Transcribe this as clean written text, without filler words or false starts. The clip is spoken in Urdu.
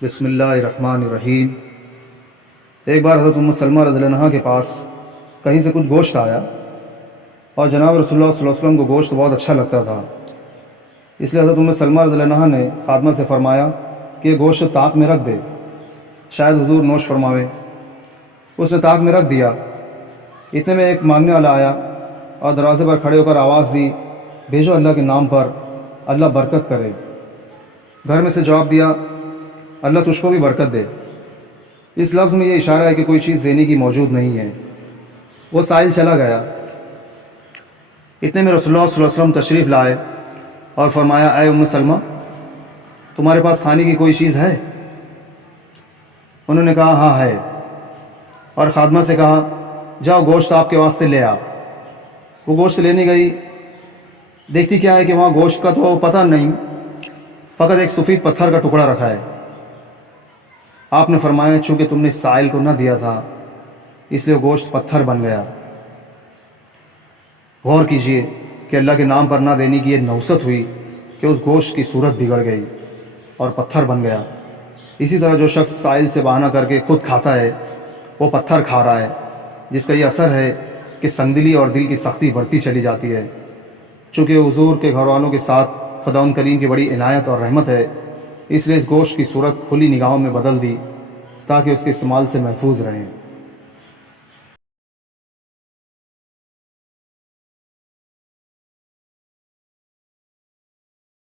بسم اللہ الرحمن الرحیم۔ ایک بار حضرت ام سلمہ رضی اللہ عنہا کے پاس کہیں سے کچھ گوشت آیا اور جناب رسول اللہ صلی اللہ علیہ وسلم کو گوشت بہت اچھا لگتا تھا، اس لیے حضرت ام سلمہ رضی اللہ عنہا نے خادمہ سے فرمایا کہ یہ گوشت طاق میں رکھ دے، شاید حضور نوش فرماوے۔ اس نے طاق میں رکھ دیا۔ اتنے میں ایک مانگنے والا آیا اور دروازے پر کھڑے ہو کر آواز دی، بھیجو اللہ کے نام پر، اللہ برکت کرے۔ گھر میں سے جواب دیا، اللہ تجھ کو بھی برکت دے۔ اس لفظ میں یہ اشارہ ہے کہ کوئی چیز دینے کی موجود نہیں ہے۔ وہ سائل چلا گیا۔ اتنے میں رسول اللہ صلی اللہ علیہ وسلم تشریف لائے اور فرمایا، اے ام سلمہ، تمہارے پاس کھانے کی کوئی چیز ہے؟ انہوں نے کہا ہاں ہے، اور خادمہ سے کہا جاؤ گوشت آپ کے واسطے لے آ۔ وہ گوشت لینے گئی، دیکھتی کیا ہے کہ وہاں گوشت کا تو پتہ نہیں، فقط ایک سفید پتھر کا ٹکڑا رکھا ہے۔ آپ نے فرمایا چونکہ تم نے سائل کو نہ دیا تھا اس لیے گوشت پتھر بن گیا۔ غور کیجئے کہ اللہ کے نام پر نہ دینے کی یہ نوست ہوئی کہ اس گوشت کی صورت بگڑ گئی اور پتھر بن گیا۔ اسی طرح جو شخص سائل سے بہانہ کر کے خود کھاتا ہے وہ پتھر کھا رہا ہے، جس کا یہ اثر ہے کہ سنگدلی اور دل کی سختی بڑھتی چلی جاتی ہے۔ چونکہ حضور کے گھر والوں کے ساتھ خداوند کریم کی بڑی عنایت اور رحمت ہے، اس لیے اس گوشت کی صورت کھلی نگاہوں میں بدل دی تاکہ اس کے استعمال سے محفوظ رہیں۔